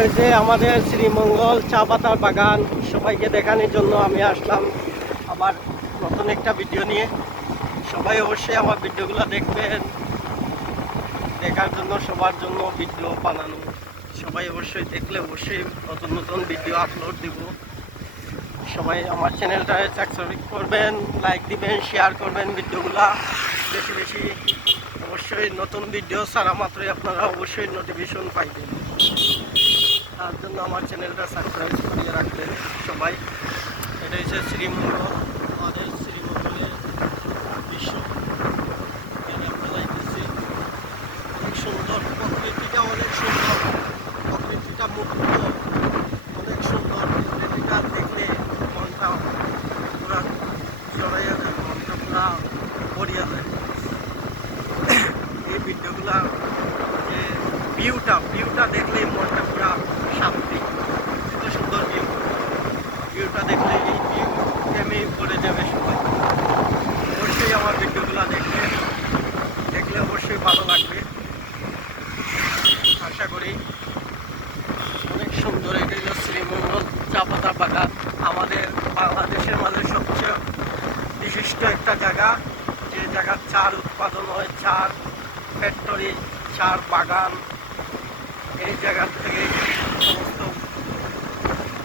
এই যে আমাদের শ্রীমঙ্গল চা পাতার বাগান সবাইকে দেখানোর জন্য আমি আসলাম আবার নতুন একটা ভিডিও নিয়ে। সবাই অবশ্যই আমার ভিডিওগুলো দেখবেন, দেখার জন্য সবার জন্য ভিডিও বানানো। সবাই অবশ্যই দেখলে অবশ্যই নতুন নতুন ভিডিও আপলোড দিব। সবাই আমার চ্যানেলটা সাবস্ক্রাইব করবেন, লাইক দিবেন, শেয়ার করবেন ভিডিওগুলা বেশি বেশি। অবশ্যই নতুন ভিডিও ছাড়া মাত্রই আপনারা অবশ্যই নোটিফিকেশন পাইবেন। তার জন্য আমার চ্যানেলটা সাবস্ক্রাইব করিয়ে রাখবেন সবাই। এটা হচ্ছে শ্রীমঙ্গল, আমাদের শ্রীমঙ্গলের দৃশ্য। আমরা যাইতেছি, অনেক সুন্দর প্রকৃতিটা, অনেক সুন্দর প্রকৃতিটা, মুক্ত অনেক সুন্দর। প্রকৃতিটা দেখলে মনটা পুরা জড়াইয়া যায়, মনটা পুরা ভরিয়া যায়। এই ভিডিওগুলা যে ভিউটা দেখলে মনটা পুরা শান্তি। এত সুন্দর ভিউটা দেখলে এই ভিউ প্রেমেই পড়ে যাবে সবাই। অবশ্যই আমার ভিডিওগুলো দেখলে অবশ্যই ভালো লাগবে আশা করি। অনেক সুন্দর। এটা হলো শ্রীমঙ্গল চা পাতা বাগান, আমাদের বাংলাদেশের মাঝে সবচেয়ে বিশিষ্ট একটা জায়গা। যে জায়গার চার উৎপাদন হয়, চার ফ্যাক্টরি, চার বাগান। এই জায়গা থেকে সমস্ত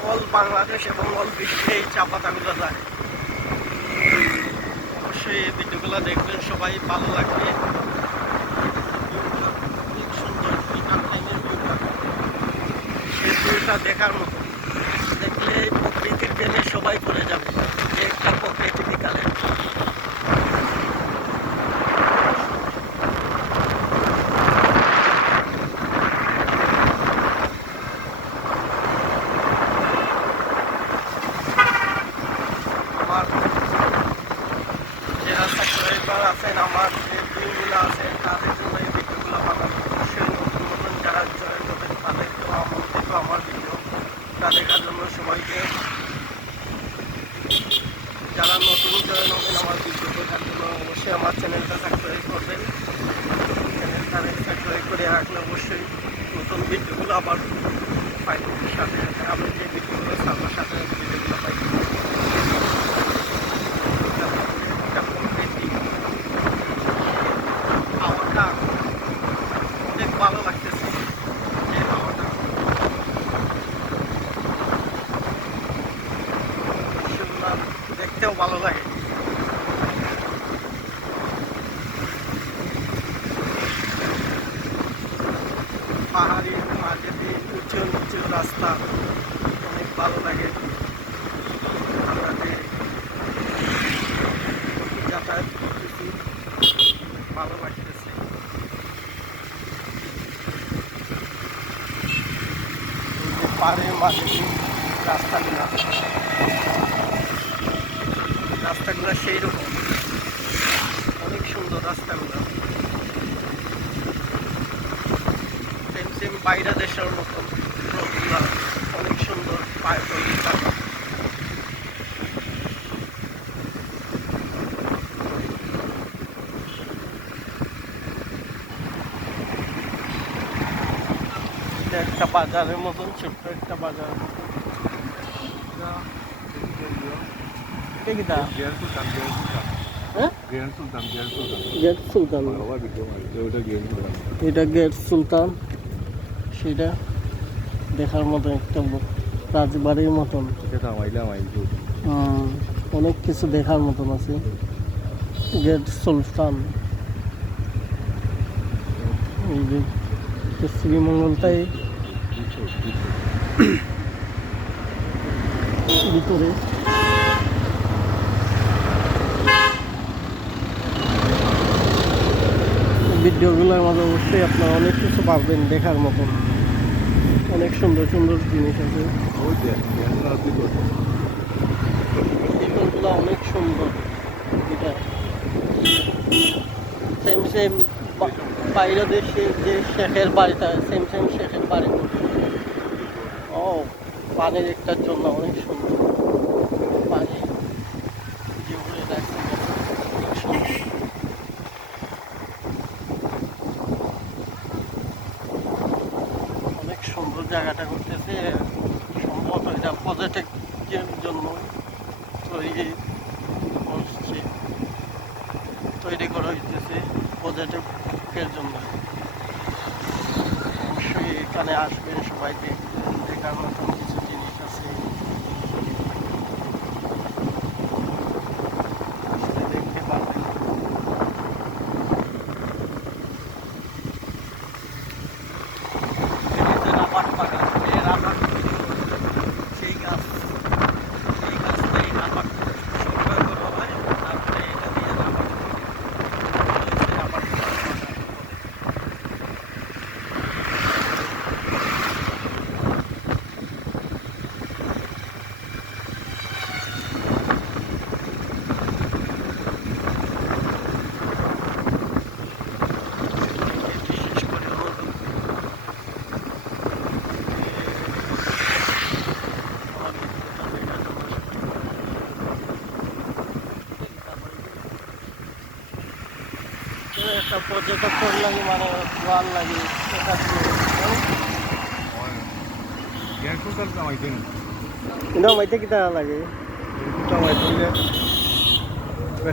অল বাংলাদেশ এবং অল বিশ্বে এই চা পাতাগুলো যায়। অবশ্যই এই ভিডিওগুলো দেখবেন সবাই, ভালো লাগবে। অনেক সুন্দর সেই ভিউটা দেখার মতো। দেখলে প্রকৃতির প্রেমে সবাই পড়ে যাবে। যে একটা প্রকৃতি বিকালে যারা সাবস্ক্রাইবার আছেন, আমার যে ভিউগুলো আছে তাদের জন্য এই ভিডিওগুলো বানানো। অবশ্যই নতুন নতুন যারা জয়েন করবেন তাদেরকেও আমন্ত্রিত আমার ভিডিওটা দেখার জন্য সবাইকে। যারা নতুন জয়েন হবেন আমার ভিডিও দেখার জন্য অবশ্যই আমার চ্যানেলটা সাবস্ক্রাইব করবেন। চ্যানেলটা সাবস্ক্রাইব করে রাখলে অবশ্যই নতুন ভিডিওগুলো আবার পাইবেন। সাথে সাথে আমি যে ভিডিওগুলো সামনের সাথে ভিডিওগুলো পাইবেন। হাওয়াটা অনেক ভালো লাগতেছে, যে হাওয়াটা সুন্দর, দেখতেও ভালো লাগে। পাহাড়ির মাঝে দিয়ে উঁচু নিচু রাস্তা, অনেক ভালো লাগে। আমরা যে যাতায়াত করতেছি ভালো লাগতেছে। পাহাড়ের মাঝে দিয়ে রাস্তাগুলো সেই রকম, অনেক সুন্দর রাস্তাগুলো। সেম বাইরে দেশের মতন রোডগুলো অনেক সুন্দর, পায়ে তৈরিটা। এটা একটা বাজারের মতন, ছোট্ট একটা বাজার। এটা গেট সুলতান, সেটা দেখার মতো একটা রাজবাড়ির মতন। অনেক কিছু দেখার মতন আছে। গেট সুলতান, এই যে শ্রীমঙ্গলটাই ভিতরে। ভিডিওগুলোর মধ্যে অবশ্যই আপনারা অনেক কিছু পাবেন দেখার মতন। অনেক সুন্দর সুন্দর জিনিস আছে। ভিতরগুলো অনেক সুন্দর। এটা সেম বাইরে দেশে যে শেখের বাড়িটা, সেম শেখের বাড়ি। ও, পানির একটার জন্য অনেক সুন্দর পানি যেগুলো রাখছে অনেক সুন্দর। অনেক সুন্দর। সুন্দর জায়গাটা করতেছে, সম্ভবত এটা পর্যটকের জন্য তৈরি করা হইতেছে পর্যটকের জন্য। অবশ্যই এখানে আসবেন, সবাই দেখবেন, দেখার মতন কিছু জিনিস আছে, আসলে দেখতে পাবেন। রাবার বাগান, এই রাবার সেই গাছ, এই গাছটাই রাবার সংগ্রহ করা হয়, তারপরে এটা দিয়ে রাবার রাবার বিশেষ করে একটা পর্যটক লাগে মানে ভাল লাগে এটা কিন্তু মাইতে কিটা লাগে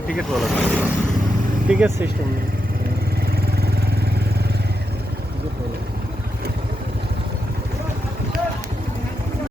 টিকিট বলা টিকিট সিস্টেম নেই।